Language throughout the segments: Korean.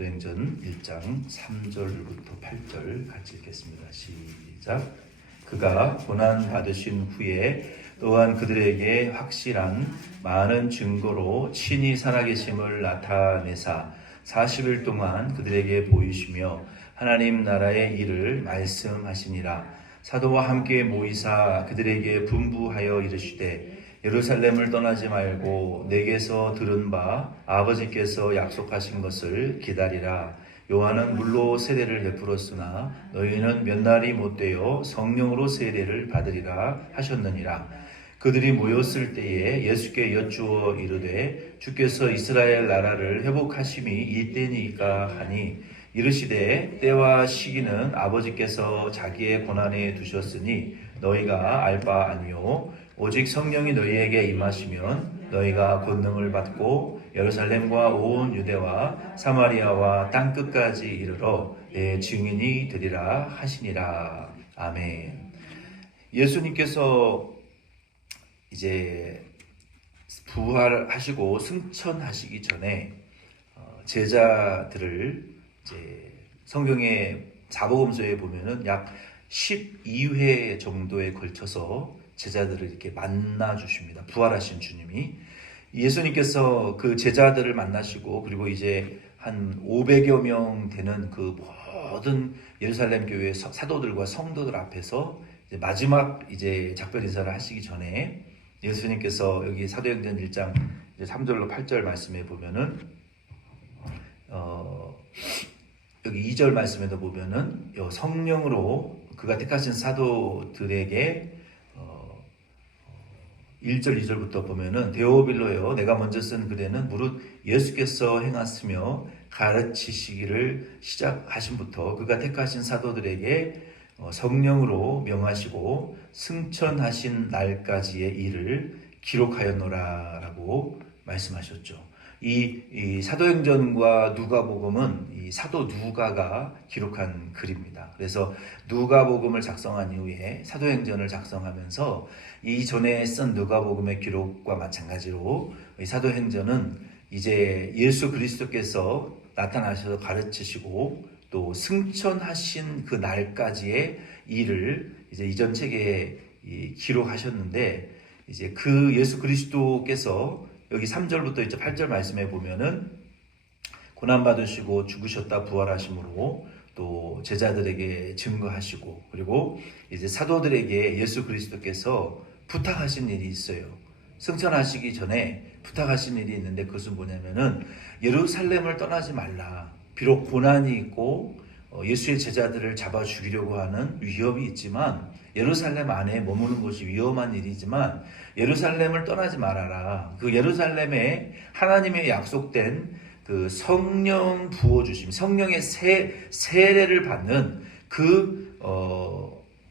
사도행전 1장 3절부터 8절 같이 읽겠습니다. 시작. 그가 고난 받으신 후에 또한 그들에게 확실한 많은 증거로 친히 살아계심을 나타내사 40일 동안 그들에게 보이시며 하나님 나라의 일을 말씀하시니라. 사도와 함께 모이사 그들에게 분부하여 이르시되 예루살렘을 떠나지 말고 내게서 들은 바 아버지께서 약속하신 것을 기다리라. 요한은 물로 세례를 베풀었으나 너희는 몇 날이 못되어 성령으로 세례를 받으리라 하셨느니라. 그들이 모였을 때에 예수께 여쭈어 이르되 주께서 이스라엘 나라를 회복하심이 이때니까 하니 이르시되 때와 시기는 아버지께서 자기의 권한에 두셨으니 너희가 알 바 아니요 오직 성령이 너희에게 임하시면 너희가 권능을 받고 예루살렘과 온 유대와 사마리아와 땅끝까지 이르러 내 증인이 되리라 하시니라. 아멘. 예수님께서 이제 부활하시고 승천하시기 전에 제자들을 이제 성경의 사복음서에 보면은 약 12회 정도에 걸쳐서 제자들을 이렇게 만나 주십니다. 부활하신 주님이 예수님께서 그 제자들을 만나시고 그리고 이제 한 500여 명 되는 그 모든 예루살렘 교회 사도들과 성도들 앞에서 이제 마지막 이제 작별 인사를 하시기 전에 예수님께서 여기 사도행전 1장 3절로 8절 말씀에 보면은 여기 2절 말씀에도 보면은 성령으로 그가 택하신 사도들에게 1절 2절부터 보면은 데오빌로여 내가 먼저 쓴 글에는 무릇 예수께서 행하시며 가르치시기를 시작하신부터 그가 택하신 사도들에게 성령으로 명하시고 승천하신 날까지의 일을 기록하였노라라고 말씀하셨죠. 이 사도행전과 누가복음은 이 사도 누가가 기록한 글입니다. 그래서 누가복음을 작성한 이후에 사도행전을 작성하면서 이전에 쓴 누가복음의 기록과 마찬가지로 이 사도행전은 이제 예수 그리스도께서 나타나셔서 가르치시고 또 승천하신 그 날까지의 일을 이제 이전 책에 기록하셨는데 이제 그 예수 그리스도께서 여기 3절부터 이제 8절 말씀에 보면은 고난 받으시고 죽으셨다 부활하심으로 또 제자들에게 증거하시고 그리고 이제 사도들에게 예수 그리스도께서 부탁하신 일이 있어요. 승천하시기 전에 부탁하신 일이 있는데 그것은 뭐냐면은 예루살렘을 떠나지 말라. 비록 고난이 있고 예수의 제자들을 잡아 죽이려고 하는 위협이 있지만 예루살렘 안에 머무는 것이 위험한 일이지만 예루살렘을 떠나지 말아라. 그 예루살렘에 하나님의 약속된 그 성령 부어주심, 성령의 세례를 받는 그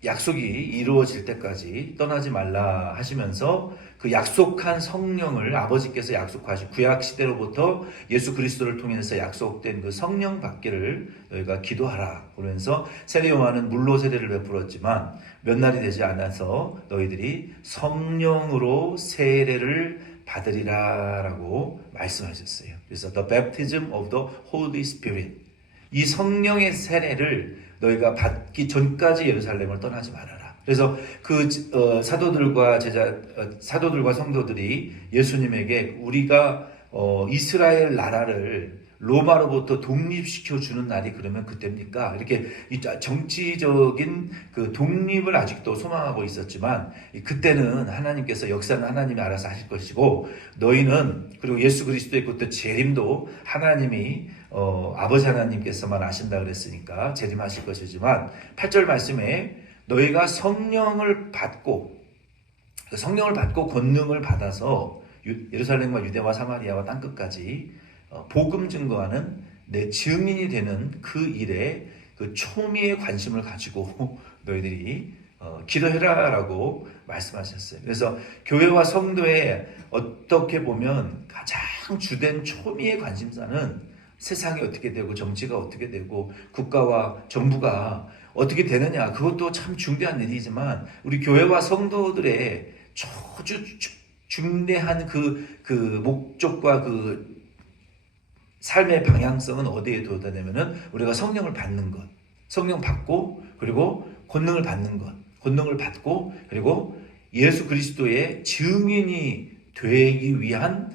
약속이 이루어질 때까지 떠나지 말라 하시면서 그 약속한 성령을 아버지께서 약속하신 구약 시대로부터 예수 그리스도를 통해서 약속된 그 성령 받기를 너희가 기도하라. 그러면서 세례 요한은 물로 세례를 베풀었지만 몇 날이 되지 않아서 너희들이 성령으로 세례를 받으리라라고 말씀하셨어요. 그래서 the baptism of the Holy Spirit. 이 성령의 세례를 너희가 받기 전까지 예루살렘을 떠나지 말아라. 그래서 그 사도들과 사도들과 성도들이 예수님에게 우리가 이스라엘 나라를 로마로부터 독립시켜 주는 날이 그러면 그때입니까? 이렇게 정치적인 그 독립을 아직도 소망하고 있었지만 그때는 하나님께서 역사는 하나님이 알아서 하실 것이고 너희는 그리고 예수 그리스도의 그때 재림도 하나님이 아버지 하나님께서만 아신다 그랬으니까 재림하실 것이지만 8절 말씀에 너희가 성령을 받고 권능을 받아서 예루살렘과 유대와 사마리아와 땅끝까지 복음 증거하는 내 증인이 되는 그 일에 그 초미의 관심을 가지고 너희들이 기도해라라고 말씀하셨어요. 그래서 교회와 성도의 어떻게 보면 가장 주된 초미의 관심사는 세상이 어떻게 되고 정치가 어떻게 되고 국가와 정부가 어떻게 되느냐 그것도 참 중대한 일이지만 우리 교회와 성도들의 중대한 그 목적과 그 삶의 방향성은 어디에 둬야 되냐면은 우리가 성령을 받는 것, 성령 받고 그리고 권능을 받는 것, 권능을 받고 그리고 예수 그리스도의 증인이 되기 위한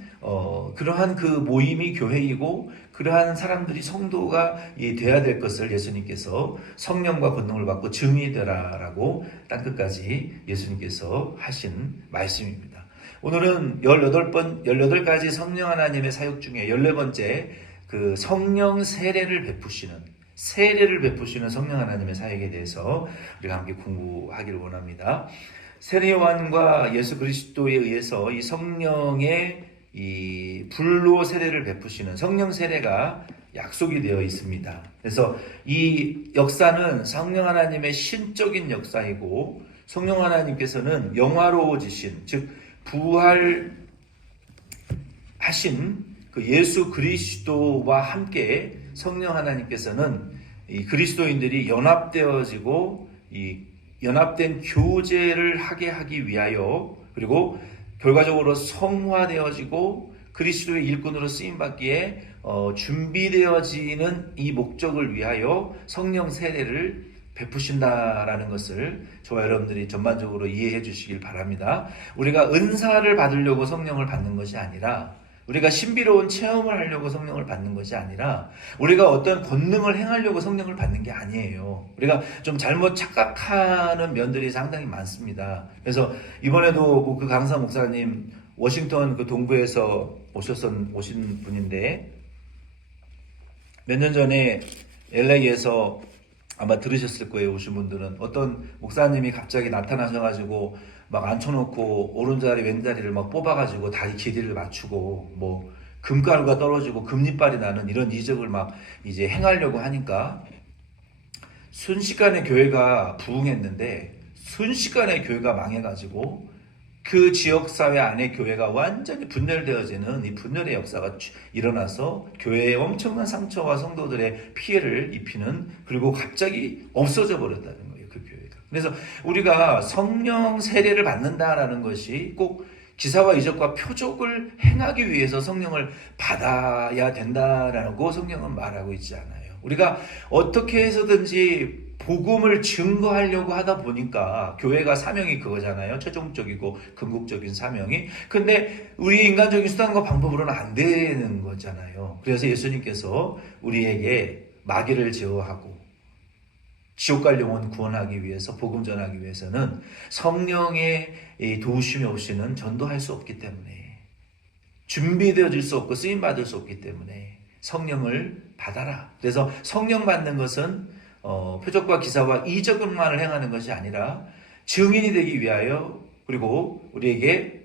그러한 그 모임이 교회이고 그러한 사람들이 성도가 돼야 될 것을 예수님께서 성령과 권능을 받고 증인이 되라라고 땅끝까지 예수님께서 하신 말씀입니다. 오늘은 18가지 성령 하나님의 사역 중에 14번째 그 성령 세례를 베푸시는 성령 하나님의 사역에 대해서 우리가 함께 공부하기를 원합니다. 세례 요한과 예수 그리스도에 의해서 이 성령의 이 불로 세례를 베푸시는 성령 세례가 약속이 되어 있습니다. 그래서 이 역사는 성령 하나님의 신적인 역사이고 성령 하나님께서는 영화로워지신 즉 부활하신 그 예수 그리스도와 함께 성령 하나님께서는 이 그리스도인들이 연합되어지고 이 연합된 교제를 하게 하기 위하여 그리고 결과적으로 성화되어지고 그리스도의 일꾼으로 쓰임받기에 준비되어지는 이 목적을 위하여 성령 세례를 베푸신다라는 것을 저와 여러분들이 전반적으로 이해해 주시길 바랍니다. 우리가 은사를 받으려고 성령을 받는 것이 아니라 우리가 신비로운 체험을 하려고 성령을 받는 것이 아니라 우리가 어떤 권능을 행하려고 성령을 받는 게 아니에요. 우리가 좀 잘못 착각하는 면들이 상당히 많습니다. 그래서 이번에도 그 강사 목사님 워싱턴 그 동부에서 오신 분인데 몇 년 전에 LA에서 아마 들으셨을 거예요. 오신 분들은 어떤 목사님이 갑자기 나타나셔가지고 막 앉혀놓고 오른자리 왼자리를 막 뽑아가지고 다리 길이를 맞추고 뭐 금가루가 떨어지고 금리빨이 나는 이런 이적을 막 이제 행하려고 하니까 순식간에 교회가 부흥했는데 순식간에 교회가 망해가지고 그 지역사회 안에 교회가 완전히 분열되어지는 이 분열의 역사가 일어나서 교회에 엄청난 상처와 성도들의 피해를 입히는 그리고 갑자기 없어져 버렸다는 거예요. 그 교회가. 그래서 우리가 성령 세례를 받는다라는 것이 꼭 기사와 이적과 표적을 행하기 위해서 성령을 받아야 된다라고 성령은 말하고 있지 않아요. 우리가 어떻게 해서든지 복음을 증거하려고 하다 보니까 교회가 사명이 그거잖아요. 최종적이고 궁극적인 사명이. 근데 우리 인간적인 수단과 방법으로는 안 되는 거잖아요. 그래서 예수님께서 우리에게 마귀를 제어하고 지옥 갈 영혼 구원하기 위해서 복음 전하기 위해서는 성령의 도우심이 없이는 전도할 수 없기 때문에 준비되어질 수 없고 쓰임 받을 수 없기 때문에 성령을 받아라. 그래서 성령 받는 것은 표적과 기사와 이적만을 행하는 것이 아니라 증인이 되기 위하여 그리고 우리에게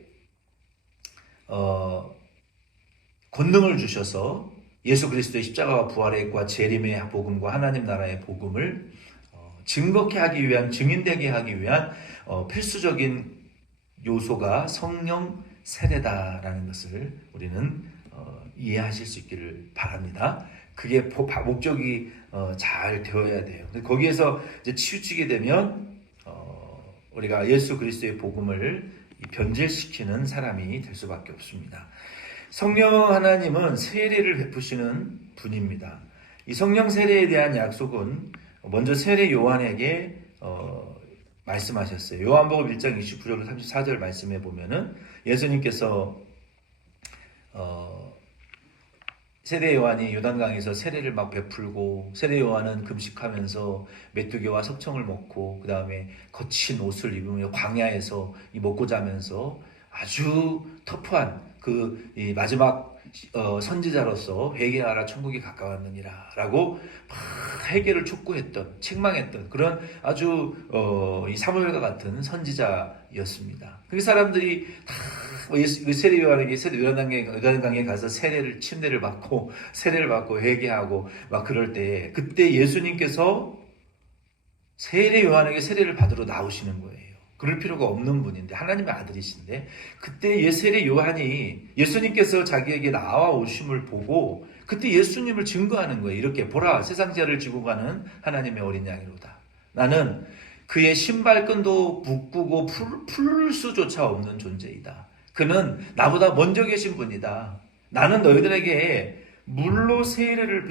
권능을 주셔서 예수 그리스도의 십자가와 부활의 과 재림의 복음과 하나님 나라의 복음을 증거케 하기 위한 증인되게 하기 위한 필수적인 요소가 성령 세례다라는 것을 우리는 이해하실 수 있기를 바랍니다. 그게 목적이 잘 되어야 돼요. 거기에서 이제 치우치게 되면 우리가 예수 그리스도의 복음을 변질시키는 사람이 될 수밖에 없습니다. 성령 하나님은 세례를 베푸시는 분입니다. 이 성령 세례에 대한 약속은 먼저 세례 요한에게 말씀하셨어요. 요한복음 1장 29절 34절 말씀에 보면은 예수님께서 세례 요한이 요단강에서 세례를 막 베풀고 세례 요한은 금식하면서 메뚜기와 석청을 먹고 그 다음에 거친 옷을 입으며 광야에서 먹고 자면서 아주 터프한 그 마지막 선지자로서 회개하라 천국이 가까웠느니라 라고 막 회개를 촉구했던 책망했던 그런 아주 이 사무엘과 같은 선지자였습니다. 그 사람들이 다 세례 요한에게 요단강에 가서 침례를 받고 세례를 받고 회개하고 막 그럴 때 그때 예수님께서 세례 요한에게 세례를 받으러 나오시는 거예요. 그럴 필요가 없는 분인데 하나님의 아들이신데 그때 세례 요한이 예수님께서 자기에게 나와 오심을 보고 그때 예수님을 증거하는 거예요. 이렇게 보라 세상 죄를 지고 가는 하나님의 어린 양이로다. 나는 그의 신발끈도 묶고 풀 수조차 없는 존재이다. 그는 나보다 먼저 계신 분이다. 나는 너희들에게 물로 세례를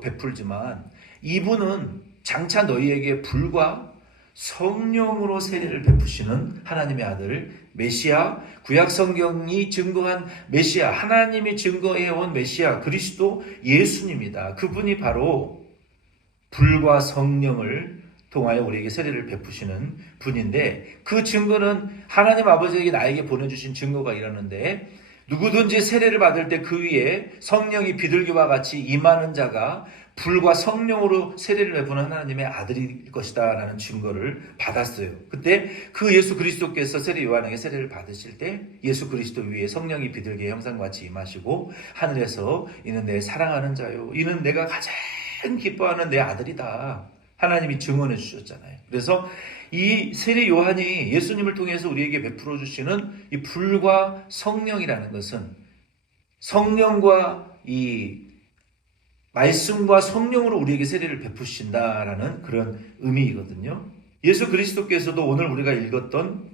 베풀지만 이분은 장차 너희에게 불과 성령으로 세례를 베푸시는 하나님의 아들 메시아, 구약 성경이 증거한 메시아, 하나님이 증거해온 메시아 그리스도 예수님이다. 그분이 바로 불과 성령을 통하여 우리에게 세례를 베푸시는 분인데, 그 증거는 하나님 아버지에게 나에게 보내주신 증거가 이러는데, 누구든지 세례를 받을 때 그 위에 성령이 비둘기와 같이 임하는 자가 불과 성령으로 세례를 베푸는 하나님의 아들일 것이다 라는 증거를 받았어요. 그때 그 예수 그리스도께서 세례 요한에게 세례를 받으실 때 예수 그리스도 위에 성령이 비둘기의 형상과 같이 임하시고 하늘에서 이는 내 사랑하는 자요, 이는 내가 가장 기뻐하는 내 아들이다, 하나님이 증언해 주셨잖아요. 그래서 이 세례 요한이 예수님을 통해서 우리에게 베풀어 주시는 이 불과 성령이라는 것은 성령과 이 말씀과 성령으로 우리에게 세례를 베푸신다라는 그런 의미이거든요. 예수 그리스도께서도 오늘 우리가 읽었던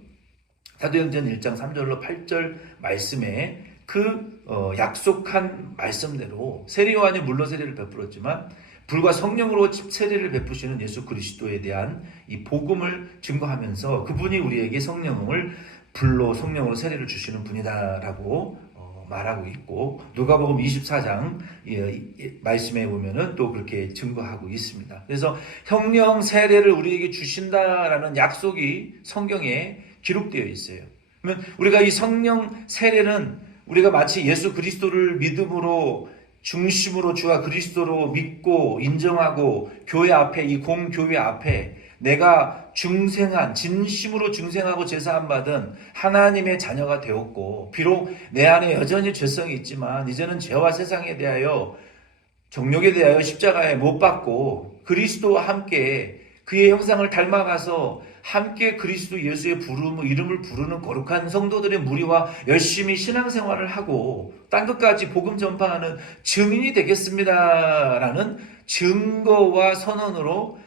사도행전 1장 3절로 8절 말씀에 그 약속한 말씀대로 세례 요한이 물로 세례를 베풀었지만 불과 성령으로 세례를 베푸시는 예수 그리스도에 대한 이 복음을 증거하면서 그분이 우리에게 성령을 불로 성령으로 세례를 주시는 분이다라고 말하고 있고, 누가복음 24장 말씀에 보면은 또 그렇게 증거하고 있습니다. 그래서 성령 세례를 우리에게 주신다라는 약속이 성경에 기록되어 있어요. 그러면 우리가 이 성령 세례는 우리가 마치 예수 그리스도를 믿음으로 중심으로 주와 그리스도로 믿고 인정하고 교회 앞에, 이 공교회 앞에 내가 진심으로 중생하고 제사함 받은 하나님의 자녀가 되었고, 비록 내 안에 여전히 죄성이 있지만 이제는 죄와 세상에 대하여, 정욕에 대하여 십자가에 못 박고 그리스도와 함께 그의 형상을 닮아가서 함께 그리스도 예수의 이름을 부르는 거룩한 성도들의 무리와 열심히 신앙생활을 하고 딴 것까지 복음 전파하는 증인이 되겠습니다라는 증거와 선언으로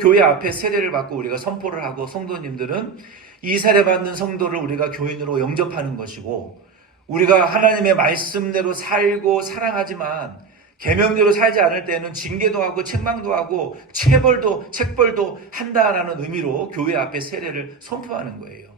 교회 앞에 세례를 받고 우리가 선포를 하고, 성도님들은 이 세례받는 성도를 우리가 교인으로 영접하는 것이고, 우리가 하나님의 말씀대로 살고 사랑하지만 계명대로 살지 않을 때는 징계도 하고 책망도 하고 책벌도 한다라는 의미로 교회 앞에 세례를 선포하는 거예요.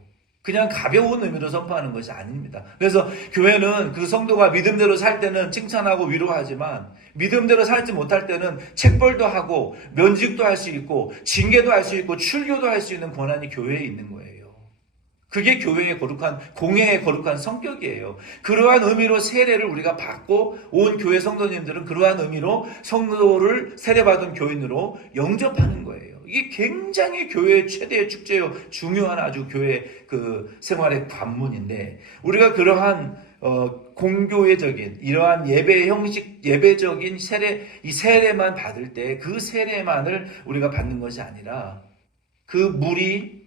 그냥 가벼운 의미로 선포하는 것이 아닙니다. 그래서 교회는 그 성도가 믿음대로 살 때는 칭찬하고 위로하지만 믿음대로 살지 못할 때는 책벌도 하고 면직도 할 수 있고 징계도 할 수 있고 출교도 할 수 있는 권한이 교회에 있는 거예요. 그게 교회의 공회의 거룩한 성격이에요. 그러한 의미로 세례를 우리가 받고 온 교회 성도님들은 그러한 의미로 성도를 세례받은 교인으로 영접하는 거예요. 이게 굉장히 교회의 최대의 축제요, 중요한 아주 교회 그 생활의 관문인데, 우리가 그러한 공교회적인 이러한 예배 형식, 예배적인 이 세례만 받을 때 그 세례만을 우리가 받는 것이 아니라 그 물이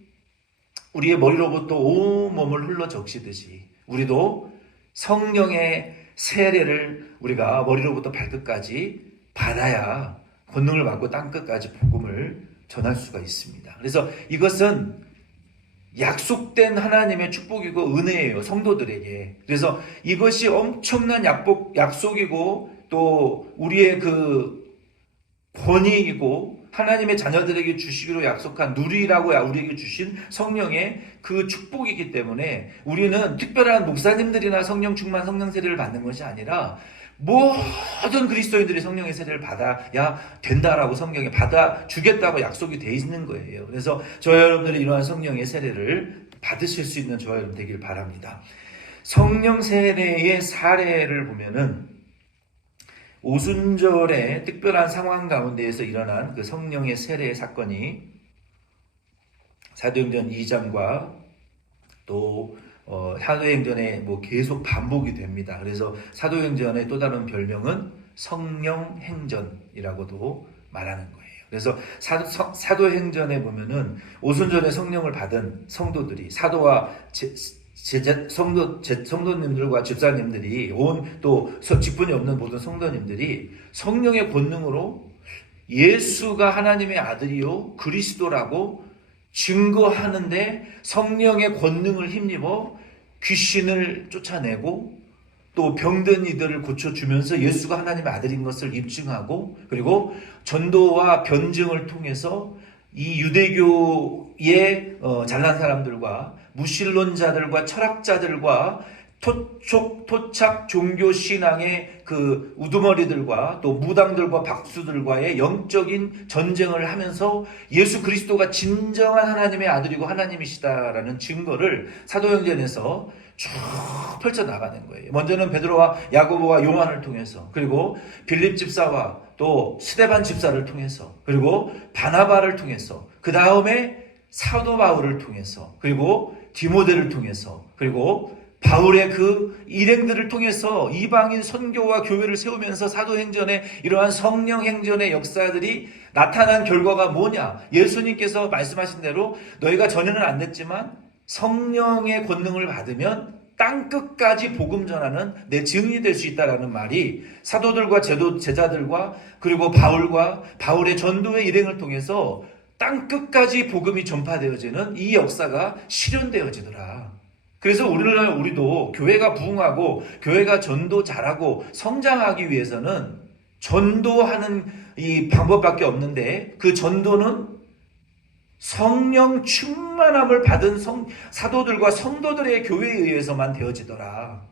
우리의 머리로부터 온몸을 흘러 적시듯이 우리도 성령의 세례를 우리가 머리로부터 발끝까지 받아야 권능을 받고 땅끝까지 복음을 전할 수가 있습니다. 그래서 이것은 약속된 하나님의 축복이고 은혜예요, 성도들에게. 그래서 이것이 엄청난 약속이고 또 우리의 그 권위이고 하나님의 자녀들에게 주시기로 약속한 누리라고 우리에게 주신 성령의 그 축복이기 때문에 우리는 특별한 목사님들이나 성령 충만, 성령 세례를 받는 것이 아니라 모든 그리스도인들이 성령의 세례를 받아야 된다라고 성경에 받아주겠다고 약속이 돼 있는 거예요. 그래서 저와 여러분들이 이러한 성령의 세례를 받으실 수 있는 저와 여러분 되길 바랍니다. 성령 세례의 사례를 보면은 오순절의 특별한 상황 가운데에서 일어난 그 성령의 세례의 사건이 사도행전 2장과 또 사도행전에 계속 반복이 됩니다. 그래서 사도행전의 또 다른 별명은 성령행전이라고도 말하는 거예요. 그래서 사도행전에 보면은 오순절에 성령을 받은 성도들이, 사도와 성도님들과 집사님들이, 또 직분이 없는 모든 성도님들이 성령의 권능으로 예수가 하나님의 아들이요 그리스도라고 증거하는데 성령의 권능을 힘입어 귀신을 쫓아내고 또 병든 이들을 고쳐주면서 예수가 하나님의 아들인 것을 입증하고, 그리고 전도와 변증을 통해서 이 유대교의 잘난 사람들과 무신론자들과 철학자들과 토착 종교 신앙의 그 우두머리들과 또 무당들과 박수들과의 영적인 전쟁을 하면서 예수 그리스도가 진정한 하나님의 아들이고 하나님이시다라는 증거를 사도행전에서 쭉 펼쳐나가는 거예요. 먼저는 베드로와 야고보와 요한을 통해서, 그리고 빌립 집사와 또 스데반 집사를 통해서, 그리고 바나바를 통해서, 그 다음에 사도 바울을 통해서, 그리고 디모데를 통해서, 그리고 바울의 그 일행들을 통해서 이방인 선교와 교회를 세우면서 사도행전에 이러한 성령행전의 역사들이 나타난 결과가 뭐냐? 예수님께서 말씀하신 대로 너희가 전에는 안 됐지만 성령의 권능을 받으면 땅끝까지 복음 전하는 내 증인이 될 수 있다라는 말이 사도들과 제자들과 그리고 바울과 바울의 전도의 일행을 통해서 땅끝까지 복음이 전파되어지는 이 역사가 실현되어지더라. 그래서 오늘날 우리도 교회가 부흥하고 교회가 전도 잘하고 성장하기 위해서는 전도하는 이 방법밖에 없는데, 그 전도는 성령 충만함을 받은 사도들과 성도들의 교회에 의해서만 되어지더라.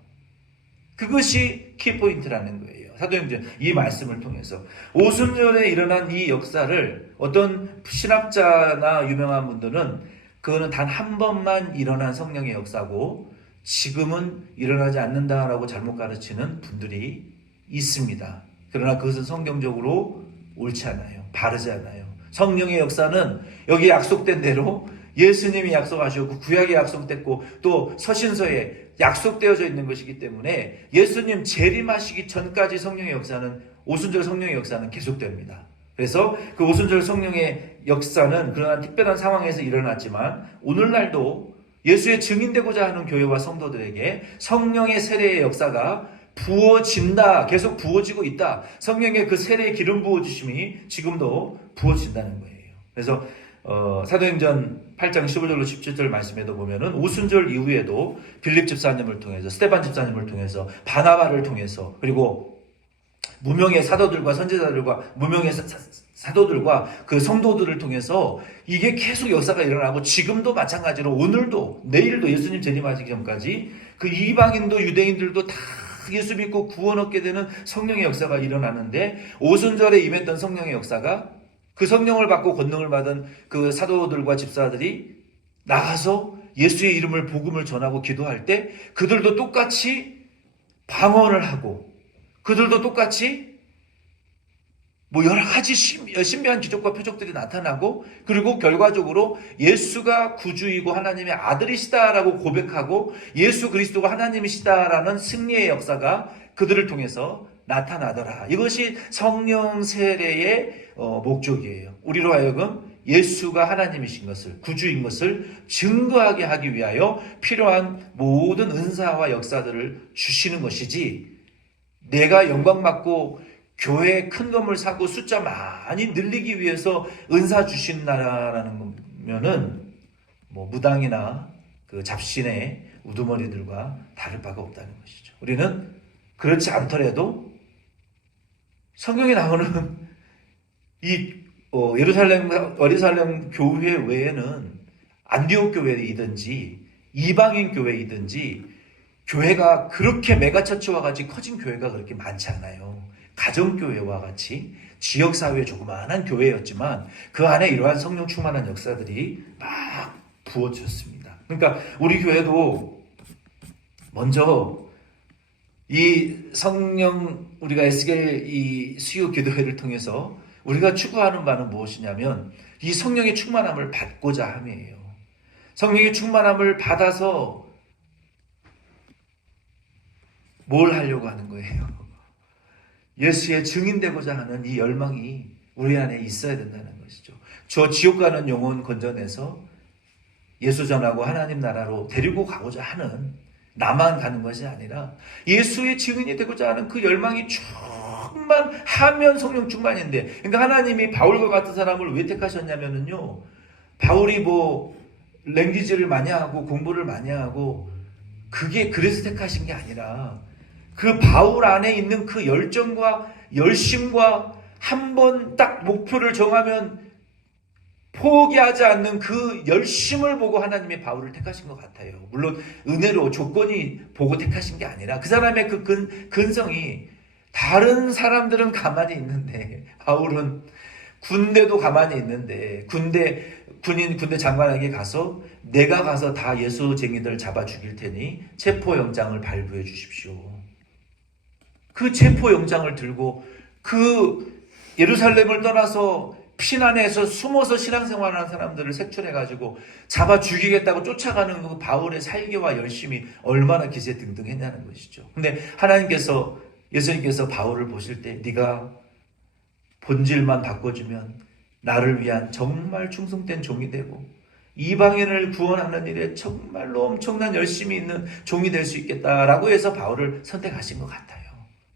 그것이 키포인트라는 거예요. 사도행전 이 말씀을 통해서 오순절에 일어난 이 역사를 어떤 신학자나 유명한 분들은 그거는 단 한 번만 일어난 성령의 역사고 지금은 일어나지 않는다라고 잘못 가르치는 분들이 있습니다. 그러나 그것은 성경적으로 옳지 않아요. 바르지 않아요. 성령의 역사는 여기 약속된 대로 예수님이 약속하셨고 구약에 약속됐고 또 서신서에 약속되어져 있는 것이기 때문에 예수님 재림하시기 전까지 성령의 역사는, 오순절 성령의 역사는 계속됩니다. 그래서 그 오순절 성령의 역사는 그러한 특별한 상황에서 일어났지만 오늘날도 예수의 증인되고자 하는 교회와 성도들에게 성령의 세례의 역사가 부어진다. 계속 부어지고 있다. 성령의 그 세례의 기름 부어주심이 지금도 부어진다는 거예요. 그래서 사도행전 8장 15절로 17절 말씀에도 보면은 오순절 이후에도 빌립 집사님을 통해서, 스데반 집사님을 통해서, 바나바를 통해서, 그리고 무명의 사도들과 선지자들과 무명의 사도들과 그 성도들을 통해서 이게 계속 역사가 일어나고, 지금도 마찬가지로 오늘도 내일도 예수님 재림하시기 전까지 그 이방인도 유대인들도 다 예수 믿고 구원 얻게 되는 성령의 역사가 일어나는데, 오순절에 임했던 성령의 역사가 그 성령을 받고 권능을 받은 그 사도들과 집사들이 나가서 예수의 이름을 복음을 전하고 기도할 때 그들도 똑같이 방언을 하고, 그들도 똑같이 뭐 여러 가지 신비한 기적과 표적들이 나타나고, 그리고 결과적으로 예수가 구주이고 하나님의 아들이시다라고 고백하고 예수 그리스도가 하나님이시다라는 승리의 역사가 그들을 통해서 나타나더라. 이것이 성령 세례의 목적이에요. 우리로 하여금 예수가 하나님이신 것을, 구주인 것을 증거하게 하기 위하여 필요한 모든 은사와 역사들을 주시는 것이지, 내가 영광 받고 교회에 큰 건물 사고 숫자 많이 늘리기 위해서 은사 주신다라는 거면은 뭐 무당이나 그 잡신의 우두머리들과 다를 바가 없다는 것이죠. 우리는 그렇지 않더라도 성경에 나오는 이 예루살렘 교회 외에는 안디옥 교회이든지 이방인 교회이든지 교회가 그렇게 메가처치와 같이 커진 교회가 그렇게 많지 않아요. 가정교회와 같이 지역사회의 조그마한 교회였지만 그 안에 이러한 성령 충만한 역사들이 막 부어졌습니다. 그러니까 우리 교회도 먼저 이 성령, 우리가 에스겔 이 수요 기도회를 통해서 우리가 추구하는 바는 무엇이냐면 이 성령의 충만함을 받고자 함이에요. 성령의 충만함을 받아서 뭘 하려고 하는 거예요? 예수의 증인되고자 하는 이 열망이 우리 안에 있어야 된다는 것이죠. 저 지옥 가는 영혼 건져내서 예수 전하고 하나님 나라로 데리고 가고자 하는, 나만 가는 것이 아니라 예수의 증인이 되고자 하는 그 열망이 충만하면 성령 충만인데, 그러니까 하나님이 바울과 같은 사람을 왜 택하셨냐면요, 바울이 뭐 랭귀지를 많이 하고 공부를 많이 하고 그게 그래서 택하신 게 아니라 그 바울 안에 있는 그 열정과 열심과 한 번 딱 목표를 정하면 포기하지 않는 그 열심을 보고 하나님이 바울을 택하신 것 같아요. 물론 은혜로 조건이 보고 택하신 게 아니라 그 사람의 그 근성이, 다른 사람들은 가만히 있는데 바울은 군대도 가만히 있는데 군대 장관에게 가서 내가 가서 다 예수쟁이들 잡아 죽일 테니 체포영장을 발부해 주십시오. 그 체포영장을 들고 그 예루살렘을 떠나서 피난해서 숨어서 신앙생활하는 사람들을 색출해가지고 잡아 죽이겠다고 쫓아가는 그 바울의 살기와 열심이 얼마나 기세등등했냐는 것이죠. 근데 예수님께서 바울을 보실 때 네가 본질만 바꿔주면 나를 위한 정말 충성된 종이 되고 이방인을 구원하는 일에 정말로 엄청난 열심이 있는 종이 될 수 있겠다라고 해서 바울을 선택하신 것 같아요.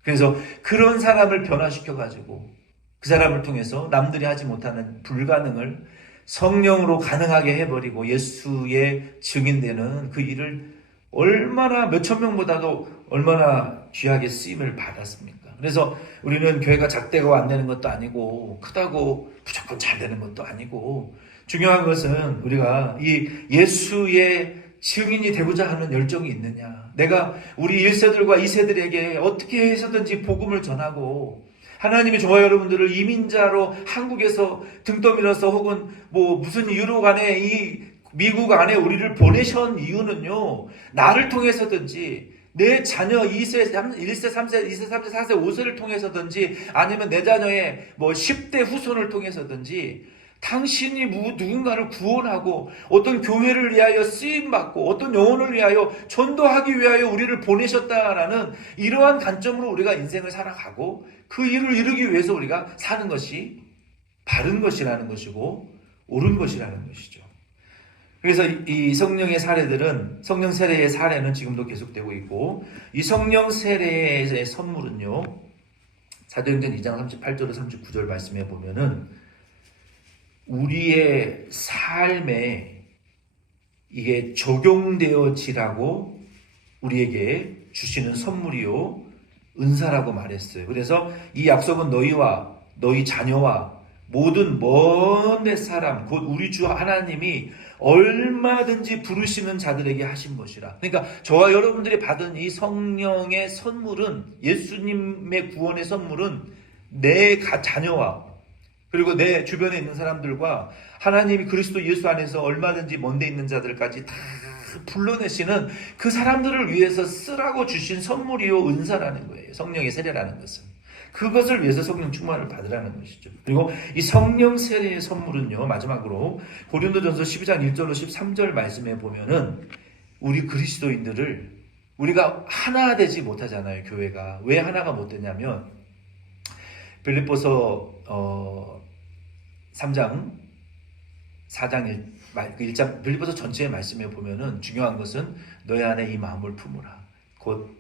그래서 그런 사람을 변화시켜가지고 그 사람을 통해서 남들이 하지 못하는 불가능을 성령으로 가능하게 해버리고 예수의 증인되는 그 일을 얼마나 몇천 명보다도 얼마나 귀하게 쓰임을 받았습니까? 그래서 우리는 교회가 작대고 안 되는 것도 아니고 크다고 무조건 잘 되는 것도 아니고, 중요한 것은 우리가 이 예수의 증인이 되고자 하는 열정이 있느냐, 내가 우리 1세들과 2세들에게 어떻게 해서든지 복음을 전하고 하나님이 저와 여러분들을 이민자로 한국에서 등 떠밀어서 혹은 무슨 이유로 간에 이 미국 안에 우리를 보내신 이유는요, 나를 통해서든지 내 자녀 2세, 1세, 3세, 2세, 3세, 4세, 5세를 통해서든지 아니면 내 자녀의 10대 후손을 통해서든지 당신이 누군가를 구원하고 어떤 교회를 위하여 쓰임받고 어떤 영혼을 위하여 전도하기 위하여 우리를 보내셨다라는 이러한 관점으로 우리가 인생을 살아가고 그 일을 이루기 위해서 우리가 사는 것이 바른 것이라는 것이고 옳은 것이라는 것이죠. 그래서 이 성령의 사례들은, 성령 세례의 사례는 지금도 계속되고 있고, 이 성령 세례의 선물은요, 사도행전 2장 38절로 39절 말씀해 보면은 우리의 삶에 이게 적용되어지라고 우리에게 주시는 선물이요 은사라고 말했어요. 그래서 이 약속은 너희와 너희 자녀와 모든 먼 데 사람 곧 우리 주 하나님이 얼마든지 부르시는 자들에게 하신 것이라. 그러니까 저와 여러분들이 받은 이 성령의 선물은, 예수님의 구원의 선물은 내 자녀와 그리고 내 주변에 있는 사람들과 하나님이 그리스도 예수 안에서 얼마든지 먼데 있는 자들까지 다 불러내시는 그 사람들을 위해서 쓰라고 주신 선물이요 은사라는 거예요. 성령의 세례라는 것은 그것을 위해서 성령 충만을 받으라는 것이죠. 그리고 이 성령 세례의 선물은요, 마지막으로 고린도전서 12장 1절로 13절 말씀에 보면은 우리 그리스도인들을, 우리가 하나 되지 못하잖아요. 교회가 왜 하나가 못 되냐면 빌립보서 3장 4장 1장 빌립보서 전체의 말씀에 보면은 중요한 것은 너희 안에 이 마음을 품으라. 곧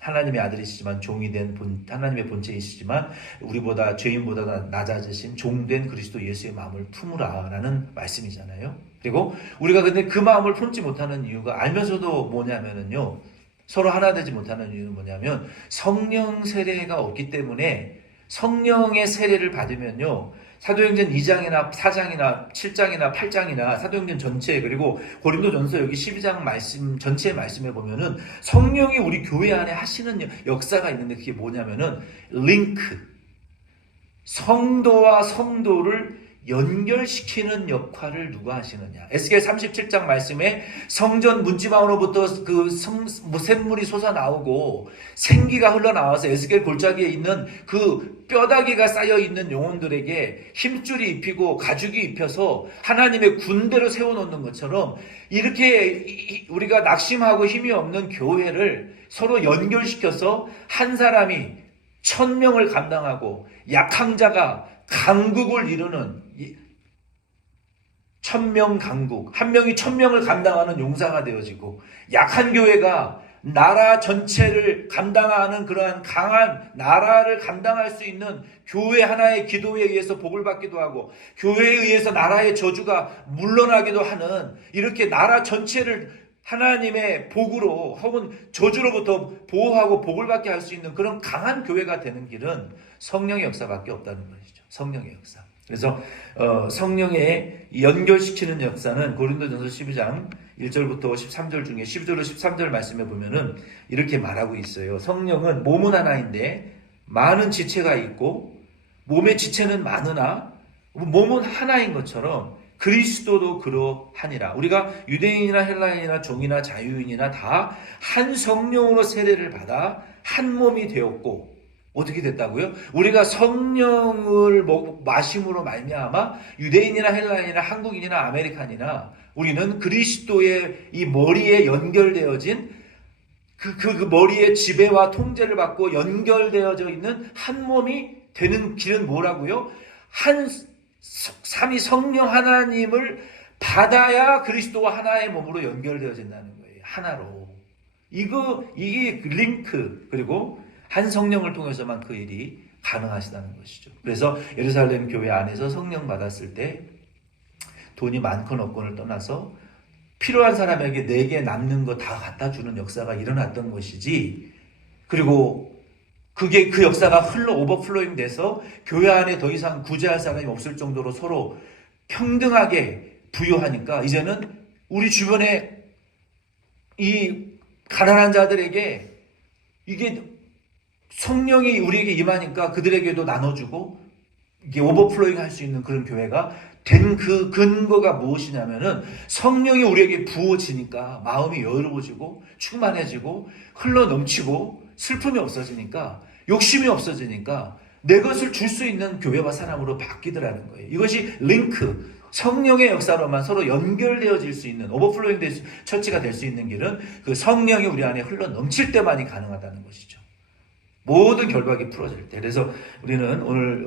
하나님의 아들이시지만 종이 된 하나님의 본체이시지만 우리보다 죄인보다 낮아지신 종된 그리스도 예수의 마음을 품으라 라는 말씀이잖아요. 그리고 우리가 근데 그 마음을 품지 못하는 이유가 알면서도 뭐냐면은요, 서로 하나 되지 못하는 이유는 뭐냐면 성령 세례가 없기 때문에. 성령의 세례를 받으면요, 사도행전 2장이나 4장이나 7장이나 8장이나 사도행전 전체, 그리고 고린도전서 여기 12장 말씀 전체의 말씀에 보면은 성령이 우리 교회 안에 하시는 역사가 있는데, 그게 뭐냐면은 링크, 성도와 성도를 연결시키는 역할을 누가 하시느냐. 에스겔 37장 말씀에 성전 문지방으로부터 그 샘물이 솟아나오고 생기가 흘러나와서 에스겔 골짜기에 있는 그 뼈다귀가 쌓여있는 영혼들에게 힘줄이 입히고 가죽이 입혀서 하나님의 군대로 세워놓는 것처럼, 이렇게 우리가 낙심하고 힘이 없는 교회를 서로 연결시켜서 한 사람이 1000명을 감당하고 약한 자가 강국을 이루는 1000명 강국, 한 명이 1000명을 감당하는 용사가 되어지고, 약한 교회가 나라 전체를 감당하는 그러한 강한 나라를 감당할 수 있는 교회 하나의 기도에 의해서 복을 받기도 하고, 교회에 의해서 나라의 저주가 물러나기도 하는, 이렇게 나라 전체를 하나님의 복으로 혹은 저주로부터 보호하고 복을 받게 할 수 있는 그런 강한 교회가 되는 길은 성령의 역사밖에 없다는 것이죠. 성령의 역사. 그래서 성령에 연결시키는 역사는 고린도전서 12장 1절부터 13절 중에 12절로 13절 말씀에 보면은 이렇게 말하고 있어요. 성령은 몸은 하나인데 많은 지체가 있고 몸의 지체는 많으나 몸은 하나인 것처럼 그리스도도 그러하니라. 우리가 유대인이나 헬라인이나 종이나 자유인이나 다 한 성령으로 세례를 받아 한 몸이 되었고 어떻게 됐다고요? 우리가 성령을 마심으로 말미암아 유대인이나 헬라인이나 한국인이나 아메리칸이나 우리는 그리스도의 이 머리에 연결되어진 그 머리의 지배와 통제를 받고 연결되어져 있는 한 몸이 되는 길은 뭐라고요? 한 삼위 성령 하나님을 받아야 그리스도와 하나의 몸으로 연결되어진다는 거예요. 하나로. 이게 링크, 그리고 한 성령을 통해서만 그 일이 가능하시다는 것이죠. 그래서 예루살렘 교회 안에서 성령 받았을 때 돈이 많건 없건을 떠나서 필요한 사람에게 내게 남는 거 다 갖다 주는 역사가 일어났던 것이지, 그리고 그게 그 역사가 흘러 오버플로잉 돼서 교회 안에 더 이상 구제할 사람이 없을 정도로 서로 평등하게 부여하니까 이제는 우리 주변에 이 가난한 자들에게 이게 성령이 우리에게 임하니까 그들에게도 나눠주고 이게 오버플로잉 할 수 있는 그런 교회가 된 그 근거가 무엇이냐면은 성령이 우리에게 부어지니까 마음이 여유로워지고 충만해지고 흘러 넘치고 슬픔이 없어지니까 욕심이 없어지니까 내 것을 줄 수 있는 교회와 사람으로 바뀌더라는 거예요. 이것이 링크, 성령의 역사로만 서로 연결되어질 수 있는 오버플로잉 처치가 될 수 있는 길은 그 성령이 우리 안에 흘러 넘칠 때만이 가능하다는 것이죠. 모든 결박이 풀어질 때. 그래서 우리는 오늘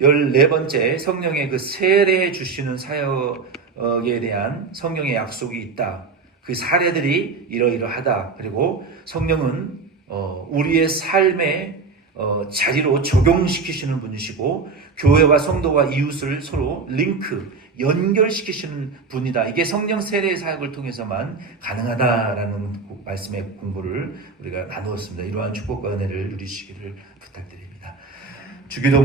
14번째 성령의 그 세례 주시는 사역에 대한 성령의 약속이 있다. 그 사례들이 이러이러하다. 그리고 성령은 우리의 삶의 자리로 적용시키시는 분이시고 교회와 성도와 이웃을 서로 링크, 연결시키시는 분이다. 이게 성령 세례의 사역을 통해서만 가능하다라는 말씀의 공부를 우리가 나누었습니다. 이러한 축복과 은혜를 누리시기를 부탁드립니다. 주기도